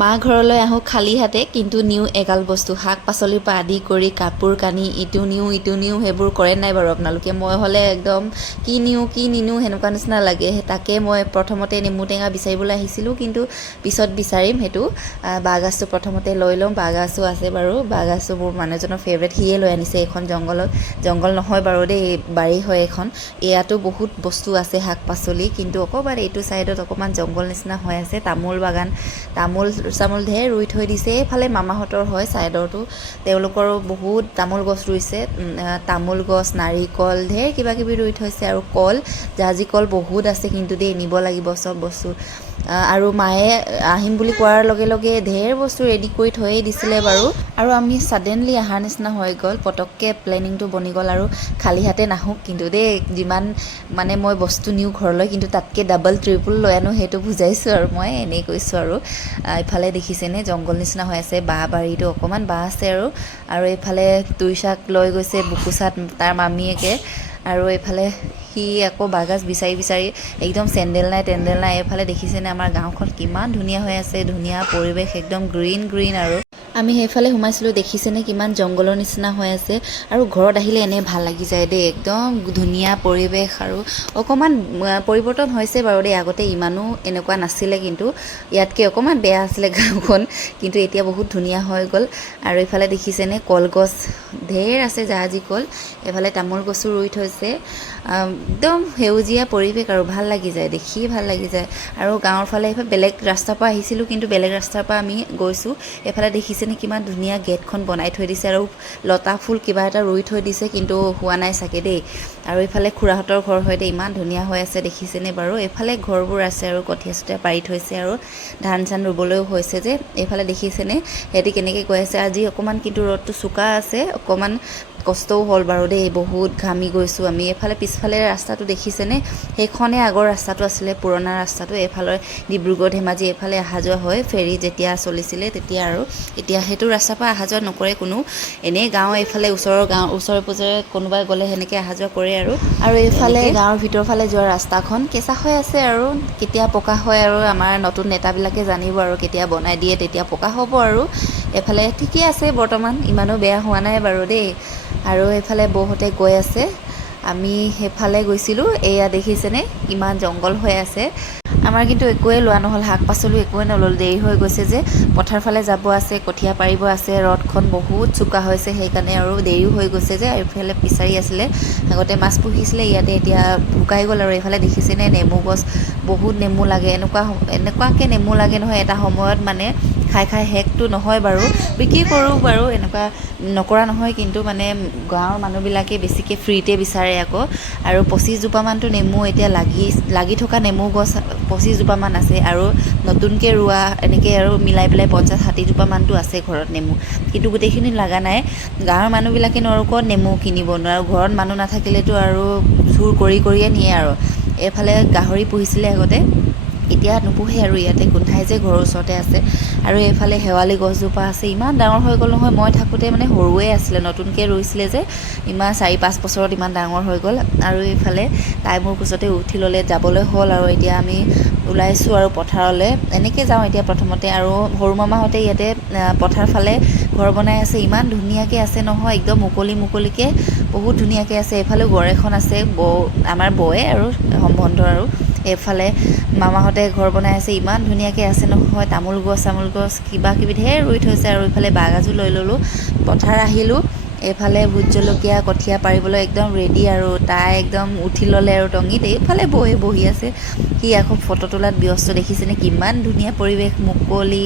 মা ঘৰলৈ আহোঁ খালী হাতে, কিন্তু নিওঁ এগাল বস্তু, শাক পাচলিৰ পৰা আদি কৰি কাপোৰ কানি, ইটো নিওঁ সেইবোৰ কৰে নাই বাৰু আপোনালোকে? মই হ'লে একদম কি নিনিওঁ সেনেকুৱা নিচিনা লাগে। তাকে মই প্ৰথমতে নেমু টেঙা বিচাৰিবলৈ আহিছিলোঁ, কিন্তু পিছত বিচাৰিম সেইটো। বাঁহগাজটো প্ৰথমতে লৈ ল'ম। বাঁহগাজো আছে বাৰু, বাঁহগাজটো মোৰ মানুহজনৰ ফেভৰেট, সিয়ে লৈ আনিছে। এইখন জংঘল নহয় বাৰু দেই, বাৰী হয় এখন। ইয়াতো বহুত বস্তু আছে শাক পাচলি, কিন্তু অকণমান এইটো ছাইডত অকণমান জংঘল নিচিনা হৈ আছে। তামোল বাগান, তামোল চামোল ঢেৰ ৰুই থৈ দিছে। এইফালে মামাহঁতৰ হয় ছাইডৰটো, তেওঁলোকৰো বহুত তামোল গছ ৰুইছে। তামোল গছ, নাৰিকল, ঢেৰ কিবা কিবি ৰুই থৈছে। আৰু কল, জাহাজী কল বহুত আছে কিন্তু দেই, নিব লাগিব চব বস্তু। আৰু মায়ে আহিম বুলি কোৱাৰ লগে লগে ঢেৰ বস্তু ৰেডি কৰি থৈয়ে দিছিলে বাৰু। আৰু আমি ছাডেনলি অহাৰ নিচিনা হৈ গ'ল, পটককৈ প্লেনিংটো বনি গ'ল। আৰু খালী হাতে নাহোঁ কিন্তু দেই, যিমান মানে মই বস্তু নিওঁ ঘৰলৈ, কিন্তু তাতকৈ ডাবল ট্ৰিপল লৈ আনো, সেইটো বুজাইছোঁ আৰু মই এনেই কৈছোঁ আৰু। ইফালে দেখিছেনে জংঘল নিচিনা হৈ আছে, বাঁহ বাৰীটো অকণমান বাঁহ আছে। আৰু এইফালে তুই শাক লৈ গৈছে বুকুচাত তাৰ মামীয়েকে। আৰু এইফালে সি আকৌ বাঁহগাজ বিচাৰি একদম চেণ্ডেল নাই তেণ্ডেল নাই। এইফালে দেখিছেনে আমাৰ গাঁওখন কিমান ধুনীয়া হৈ আছে, ধুনীয়া পৰিৱেশ, একদম গ্ৰীণ আৰু। আমি সেইফালে সোমাইছিলোঁ, দেখিছেনে কিমান জংঘলৰ নিচিনা হৈ আছে। আৰু ঘৰত আহিলে এনেই ভাল লাগি যায় দেই, একদম ধুনীয়া পৰিৱেশ। আৰু অকণমান পৰিৱৰ্তন হৈছে বাৰু দেই, আগতে ইমানো এনেকুৱা নাছিলে, কিন্তু ইয়াতকৈ অকণমান বেয়া আছিলে গাঁওখন, কিন্তু এতিয়া বহুত ধুনীয়া হৈ গ'ল। আৰু এইফালে দেখিছেনে কলগছ ঢেৰ আছে, জাহাজী কল। এইফালে তামোল গছো ৰুই থৈছে, একদম সেউজীয়া পৰিৱেশ আৰু ভাল লাগি যায়, দেখি ভাল লাগি যায়। আৰু গাঁৱৰ ফালে এইফালে বেলেগ ৰাস্তাৰ পৰা আহিছিলোঁ, কিন্তু বেলেগ ৰাস্তাৰ পৰা আমি গৈছোঁ। এইফালে দেখিছেনে কিমান ধুনীয়া গেটখন বনাই থৈ দিছে, আৰু লতা ফুল কিবা এটা ৰুই থৈ দিছে, কিন্তু হোৱা নাই চাগে দেই। আৰু এইফালে খুৰাহঁতৰ ঘৰ হয় দেই, ইমান ধুনীয়া হৈ আছে দেখিছেনে বাৰু। এইফালে ঘৰবোৰ আছে আৰু কঠীয়া চঠীয়া পাৰি থৈছে, আৰু ধান চান ৰুবলৈও হৈছে যে। এইফালে দেখিছেনে সিহঁতি কেনেকৈ গৈ আছে। আজি অকণমান কিন্তু ৰ'দটো চোকা আছে, অকণমান কষ্টও হ'ল বাৰু দেই, বহুত ঘামি গৈছোঁ আমি। এইফালে পিছফালে ৰাস্তাটো দেখিছেনে, সেইখনে আগৰ ৰাস্তাটো আছিলে, পুৰণা ৰাস্তাটো। এইফালে ডিব্ৰুগড় ধেমাজি এইফালে অহা যোৱা হয়, ফেৰী যেতিয়া চলিছিলে তেতিয়া। আৰু এতিয়া সেইটো ৰাস্তাৰ পৰা অহা যোৱা নকৰে কোনো, এনেই গাঁও এইফালে ওচৰে পাজৰে কোনোবাই গ'লে সেনেকৈ অহা যোৱা কৰে আৰু। এইফালে গাঁৱৰ ভিতৰৰ ফালে যোৱা ৰাস্তাখন কেঁচা হৈ আছে, আৰু কেতিয়া পকা হয় আৰু আমাৰ নতুন নেতাবিলাকে জানিব, আৰু কেতিয়া বনাই দিয়ে তেতিয়া পকা হ'ব আৰু। এইফালে ঠিকেই আছে বৰ্তমান, ইমানো বেয়া হোৱা নাই বাৰু দেই। আৰু এইফালে বৌহঁতে গৈ আছে, আমি সেইফালে গৈছিলোঁ। এয়া দেখিছেনে ইমান জংঘল হৈ আছে। আমাৰ কিন্তু একোৱে লোৱা নহ'ল, শাক পাচলি একোৱে নল'লোঁ, দেৰি হৈ গৈছে যে। পথাৰ ফালে যাব আছে, কঠীয়া পাৰিব আছে, ৰ'দখন বহুত চোকা হৈছে, সেইকাৰণে আৰু দেৰিও হৈ গৈছে যে। এইফালে ফিচাৰী আছিলে, আগতে মাছ পুহিছিলে ইয়াতে, এতিয়া শুকাই গ'ল। আৰু এইফালে দেখিছেনে নেমু গছ, বহুত নেমু লাগে, এনেকুৱাকৈ নেমু লাগে নহয় এটা সময়ত, মানে খাই শেষটো নহয় বাৰু। বিক্ৰী কৰোঁ বাৰু, এনেকুৱা নকৰা নহয়, কিন্তু মানে গাঁৱৰ মানুহবিলাকে বেছিকৈ ফ্ৰীতে বিচাৰে আকৌ। আৰু 25 জোপামানটো নেমু এতিয়া লাগি থকা নেমু গছ 25 জোপামান আছে, আৰু নতুনকৈ ৰোৱা এনেকৈ আৰু মিলাই পেলাই 50-60 জোপামানটো আছে ঘৰত নেমু, কিন্তু গোটেইখিনি লগা নাই। গাঁৱৰ মানুহবিলাকেনো আৰু ক'ত নেমু কিনিব নোৱাৰো, ঘৰত মানুহ নাথাকিলেতো আৰু চুৰ কৰিয়ে নিয়ে আৰু। এইফালে গাহৰি পুহিছিলে আগতে, এতিয়া নোপোহে আৰু, ইয়াতে গোন্ধাই যে, ঘৰৰ ওচৰতে আছে। আৰু এইফালে শেৱালি গছজোপা আছে, ইমান ডাঙৰ হৈ গ'ল নহয়, মই থাকোঁতে মানে সৰুৱে আছিলে, নতুনকৈ ৰুইছিলে যে, ইমান 4-5 বছৰত ইমান ডাঙৰ হৈ গ'ল। আৰু এইফালে তাই মোৰ কোচতে উঠি ল'লে, যাবলৈ হ'ল। আৰু এতিয়া আমি ওলাইছোঁ আৰু পথাৰলৈ, এনেকৈ যাওঁ এতিয়া প্ৰথমতে। আৰু সৰু মামাহঁতে ইয়াতে পথাৰ ফালে ঘৰ বনাই আছে, ইমান ধুনীয়াকৈ আছে নহয়, একদম মুকলিকৈ বহুত ধুনীয়াকৈ আছে। এইফালেও ঘৰ এখন আছে, আমাৰ বৌয়ে আৰু সম্বন্ধৰ। আৰু এইফালে মামাহঁতে ঘৰ বনাই আছে, ইমান ধুনীয়াকৈ আছে নহয়, তামোল গছ কিবা কিবি ঢেৰ ৰুই থৈছে। আৰু এইফালে বাঁহগাজো লৈ ল'লোঁ, পথাৰ আহিলোঁ। এইফালে ভোট জলকীয়া কঠীয়া পাৰিবলৈ একদম ৰেডি, আৰু তাই একদম উঠি ল'লে আৰু টঙিত। এইফালে বহি আছে, সি আকৌ ফটো তোলাত ব্যস্ত, দেখিছেনে কিমান ধুনীয়া পৰিৱেশ, মুকলি।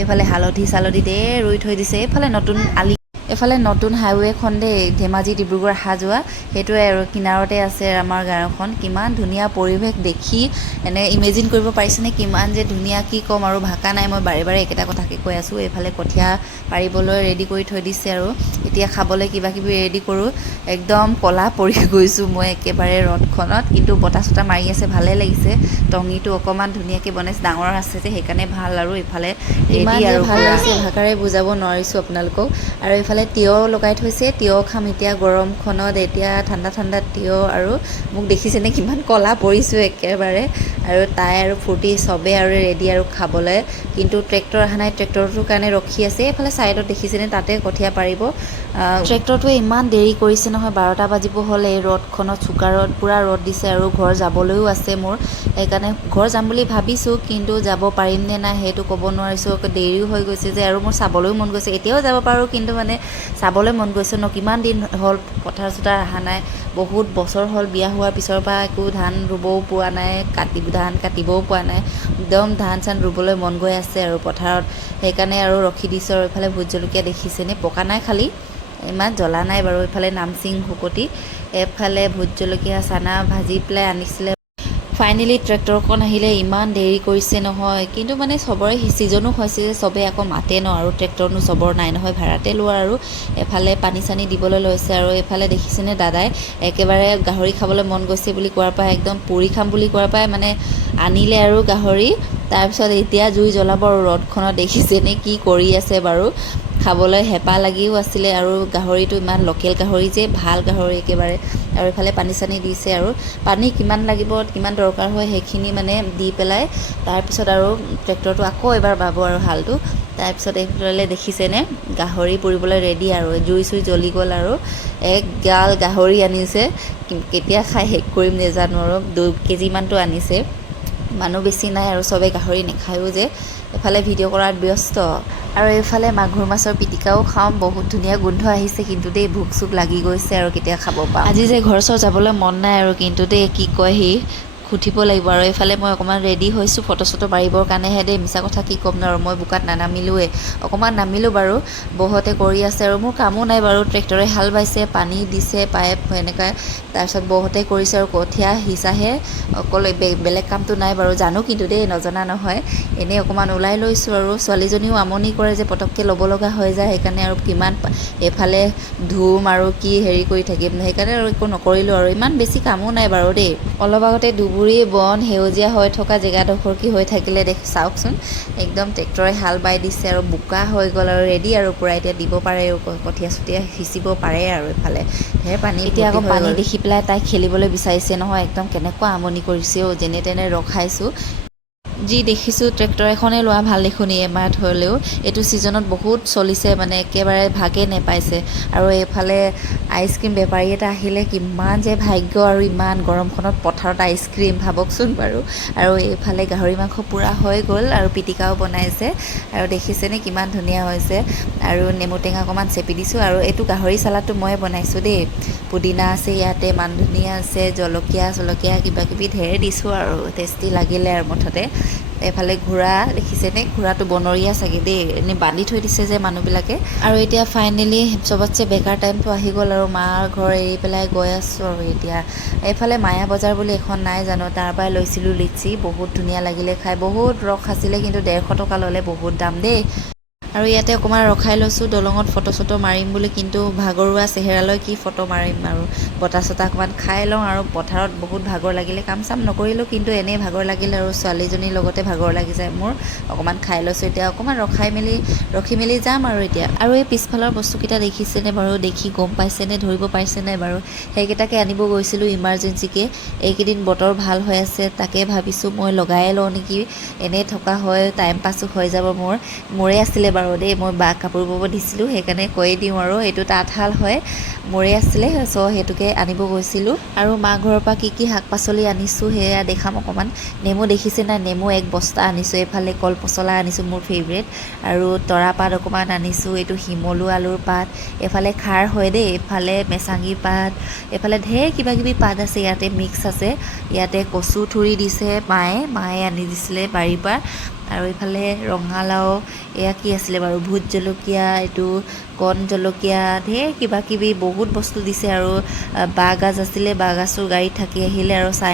এইফালে হালধি চালধি ঢেৰ ৰুই থৈ দিছে। এইফালে নতুন হাইৱেখন দেই, ধেমাজি ডিব্ৰুগড় অহা যোৱা, সেইটোৱে আৰু কিনাৰতে আছে আমাৰ গাঁওখন। কিমান ধুনীয়া পৰিৱেশ দেখি এনে ইমেজিন কৰিব পাৰিছেনে কিমান যে ধুনীয়া, কি ক'ম আৰু, ভাষা নাই, মই বাৰে একেটা কথাকে কৈ আছোঁ। এইফালে কঠীয়া পাৰিবলৈ ৰেডি কৰি থৈ দিছে, আৰু এতিয়া খাবলৈ কিবা কিবি ৰেডি কৰোঁ। একদম ক'লা পৰি গৈছোঁ মই একেবাৰে ৰ'দখনত, কিন্তু বতাহ চতাহ মাৰি আছে, ভালেই লাগিছে। টঙিটো অকণমান ধুনীয়াকৈ বনাইছে, ডাঙৰ আছে যে সেইকাৰণে ভাল। আৰু এইফালে ৰেডি আৰু ভাল লাগিছে, ভাষাৰে বুজাব নোৱাৰিছোঁ আপোনালোকক। আৰু এইফালে তিয়ঁহ লগাই থৈছে, তিয়ঁহ খাম এতিয়া গৰমখনত, এতিয়া ঠাণ্ডা তিয়ঁহ। আৰু মোক দেখিছেনে কিমান ক'লা পৰিছোঁ একেবাৰে। আৰু তাই আৰু ফূৰ্তি চবেই আৰু ৰেডি আৰু খাবলৈ, কিন্তু ট্ৰেক্টৰ অহা নাই, ট্ৰেক্টৰটোৰ কাৰণে ৰখি আছে। এইফালে ছাইডত দেখিছেনে, তাতে কঠীয়া পাৰিব। ট্ৰেক্টৰটোৱে ইমান দেৰি কৰিছে নহয়, 12টা বাজিব হ'ল। এই ৰ'দখনত চোকা ৰ'দ, পূৰা ৰ'দ দিছে আৰু ঘৰ যাবলৈও আছে মোৰ। সেইকাৰণে ঘৰ যাম বুলি ভাবিছোঁ, কিন্তু যাব পাৰিম নে নাই সেইটো ক'ব নোৱাৰিছোঁ। দেৰিও হৈ গৈছে যে, আৰু মোৰ চাবলৈও মন গৈছে। এতিয়াও যাব পাৰোঁ, কিন্তু মানে চাবলৈ মন গৈছে ন, কিমান দিন হ'ল পথাৰ চথাৰ অহা নাই, বহুত বছৰ হ'ল বিয়া হোৱাৰ পিছৰ পৰা একো ধান ৰুবও পোৱা নাই, ধান কাটিবও পোৱা নাই। একদম ধান চান ৰুবলৈ মন গৈ আছে আৰু পথাৰত, সেইকাৰণে আৰু ৰখি দিছোঁ। আৰু এইফালে ভোট জলকীয়া দেখিছেনে, পকা নাই, খালি ইমান জ্বলা নাই বাৰু। এইফালে নামচিং শুকতি, এফালে ভোট জলকীয়া চানা ভাজি পেলাই আনিছিলে। ফাইনেলি ট্ৰেক্টৰখন আহিলে, ইমান দেৰি কৰিছে নহয়, কিন্তু মানে চবৰে ছিজনো হৈছে যে, চবেই আকৌ মাতে ন, আৰু ট্ৰেক্টৰনো চবৰ নাই নহয়, ভাড়াতে লোৱা। আৰু এফালে পানী চানী দিবলৈ লৈছে। আৰু এইফালে দেখিছেনে, দাদাই একেবাৰে গাহৰি খাবলৈ মন গৈছে বুলি কোৱাৰ পৰা, একদম পুৰি খাম বুলি কোৱাৰ পৰাই মানে আনিলে আৰু গাহৰি। তাৰপিছত এতিয়া জুই জ্বলাব, আৰু ৰ'দখনত দেখিছেনে কি কৰি আছে বাৰু। খাবলৈ হেঁপাহ লাগিও আছিলে, আৰু গাহৰিটো ইমান লোকেল গাহৰি যে, ভাল গাহৰি একেবাৰে। আৰু এইফালে পানী চানী দিছে, আৰু পানী কিমান লাগিব, কিমান দৰকাৰ হয় সেইখিনি মানে দি পেলাই, তাৰপিছত আৰু ট্ৰেক্টৰটো আকৌ এবাৰ বাব আৰু হালটো। তাৰপিছত এইফালে দেখিছেনে, গাহৰি পুৰিবলৈ ৰেডি, আৰু জুই চুই জ্বলি গ'ল। আৰু একগাল গাহৰি আনিছে, কেতিয়া খাই শেষ কৰিম নেজানো। আৰু 2 কেজিমানটো আনিছে, মানুহ বেছি নাই, আৰু চবেই গাহৰি নাখায়ো যে। এফালে ভিডিঅ' কৰাত ব্যস্ত, আৰু এইফালে মাগুৰ মাছৰ পিটিকাও খাওঁ। বহুত ধুনীয়া গোন্ধ আহিছে কিন্তু দেই, ভোক চোক লাগি গৈছে আৰু কেতিয়া খাব পাম। আজি যে ঘৰ চৰ যাবলৈ মন নাই আৰু, কিন্তু দেই কি কয় সি, সুধিব লাগিব। আৰু এইফালে মই অকণমান ৰেডি হৈছোঁ ফটো চটো মাৰিবৰ কাৰণেহে দেই, মিছা কথা কি ক'ম ন। আৰু মই বোকাত নানামিলোৱে, অকণমান নামিলোঁ বাৰু, বহুতে কৰি আছে। আৰু মোৰ কামো নাই বাৰু, ট্ৰেক্টৰে হাল বাইছে, পানী দিছে, পাইপ এনেকৈ। তাৰপিছত বহুতে কৰিছে, আৰু কঠীয়া সিঁচাহে অকল, বেলেগ কামটো নাই বাৰু। জানো কিন্তু দেই, নজনা নহয়। এনেই অকণমান ওলাই লৈছোঁ, আৰু ছোৱালীজনীও আমনি কৰে যে, পটককৈ ল'ব লগা হৈ যায়। সেইকাৰণে আৰু কিমান এইফালে ধুম আৰু কি হেৰি কৰি থাকিম, সেইকাৰণে আৰু একো নকৰিলোঁ। আৰু ইমান বেছি কামো নাই বাৰু দেই। অলপ আগতে দুবুৰি বন সেউজীয়া হৈ থকা জেগাডোখৰ কি হৈ থাকিলে চাওকচোন, একদম ট্ৰেক্টৰে হাল বাই দিছে, আৰু বোকা হৈ গ'ল, আৰু ৰেডি আৰু পূৰা এতিয়া দিব পাৰে, আৰু কঠীয়া চঠীয়া সিঁচিব পাৰে। আৰু এইফালে ঢেৰ পানী, এতিয়া আকৌ পানী দেখি পেলাই তাই খেলিবলৈ বিচাৰিছে নহয়, একদম কেনেকুৱা আমনি কৰিছে অ', যেনে তেনে ৰখাইছোঁ। যি দেখিছোঁ ট্ৰেক্টৰ এখনেই লোৱা ভাল দেখোন, EMI হ'লেও এইটো ছিজনত বহুত চলিছে, মানে একেবাৰে ভাগেই নেপাইছে। আৰু এইফালে আইচক্ৰীম বেপাৰী এটা আহিলে, কিমান যে ভাগ্য, আৰু ইমান গৰমখনত পথাৰত আইচক্ৰীম, ভাবকচোন বাৰু। আৰু এইফালে গাহৰি মাংস পূৰা হৈ গ'ল, আৰু পিটিকাও বনাইছে, আৰু দেখিছেনে কিমান ধুনীয়া হৈছে। আৰু নেমু টেঙা অকণমান চেপি দিছোঁ। আৰু এইটো গাহৰি চালাডটো ময়ে বনাইছোঁ দেই, পুদিনা আছে ইয়াতে, মান ধনিয়া আছে, জলকীয়া চলকীয়া কিবাকিবি ঢেৰ দিছোঁ, আৰু টেষ্টি লাগিলে আৰু মুঠতে। এইফালে ঘোঁৰা দেখিছেনে, ঘোঁৰাটো বনৰীয়া চাগে দেই, এনেই বান্ধি থৈ দিছে যে মানুহবিলাকে। আৰু এতিয়া ফাইনেলি চবতছে বেকাৰ টাইমটো আহি গ'ল, আৰু মাৰ ঘৰ এৰি পেলাই গৈ আছোঁ। আৰু এতিয়া এইফালে মায়া বজাৰ বুলি এখন নাই জানো, তাৰ পৰাই লৈছিলোঁ লিচি, বহুত ধুনীয়া লাগিলে খাই, বহুত ৰস আছিলে, কিন্তু 150 টকা ল'লে, বহুত দাম দেই। আৰু ইয়াতে অকণমান ৰখাই লৈছোঁ, দলঙত ফটো চটো মাৰিম বুলি, কিন্তু ভাগৰুৱা চেহেৰালৈ কি ফটো মাৰিম আৰু, বতাহ চতাহ অকণমান খাই লওঁ। আৰু পথাৰত বহুত ভাগৰ লাগিলে, কাম চাম নকৰিলোঁ, কিন্তু এনেই ভাগৰ লাগিলে, আৰু ছোৱালীজনীৰ লগতে ভাগৰ লাগি যায় মোৰ। অকণমান খাই লৈছোঁ, এতিয়া অকণমান ৰখি মেলি যাম আৰু এতিয়া। আৰু এই পিছফালৰ বস্তুকেইটা দেখিছেনে বাৰু, দেখি গম পাইছেনে, ধৰিব পাৰিছেনে বাৰু, সেইকেইটাকে আনিব গৈছিলোঁ ইমাৰ্জেঞ্চিকৈ। এইকেইদিন বতৰ ভাল হৈ আছে, তাকে ভাবিছোঁ মই লগাই লওঁ নেকি, এনেই থকা হয়, টাইম পাছো হৈ যাব। মোৰে আছিলে বাৰু দেই, মই বাক কাপোৰ বব দিছিলোঁ, সেইকাৰণে কৈয়ে দিওঁ আৰু, এইটো তাঁতশাল হয়, মোৰে আছিলে, চ' সেইটোকে আনিব গৈছিলোঁ। আৰু মা ঘৰৰ পৰা কি কি শাক পাচলি আনিছোঁ সেয়া দেখাম অকণমান। নেমু দেখিছে নাই, নেমু 1 বস্তা আনিছোঁ। এইফালে কল পচলা আনিছোঁ, মোৰ ফেভৰেট। আৰু তৰা পাত অকণমান আনিছোঁ, এইটো শিমলু আলুৰ পাত। এইফালে খাৰ হয় দেই, এইফালে মেচাঙি পাত, এইফালে ঢেৰ কিবাকিবি পাত আছে, ইয়াতে মিক্স আছে। ইয়াতে কচু ঠুৰি দিছে মায়ে আনি দিছিলে বাৰীৰ পৰা। আৰু এইফালে ৰঙালাও, এয়া কি আছিলে বাৰু, ভোট জলকীয়া, এইটো কণ জলকীয়া, ঢেৰ কিবাকিবি বহুত বস্তু দিছে। আৰু বাঁহগাজ আছিলে, বাঁহগাজটো গাড়ীত থাকি আহিলে, আৰু চাই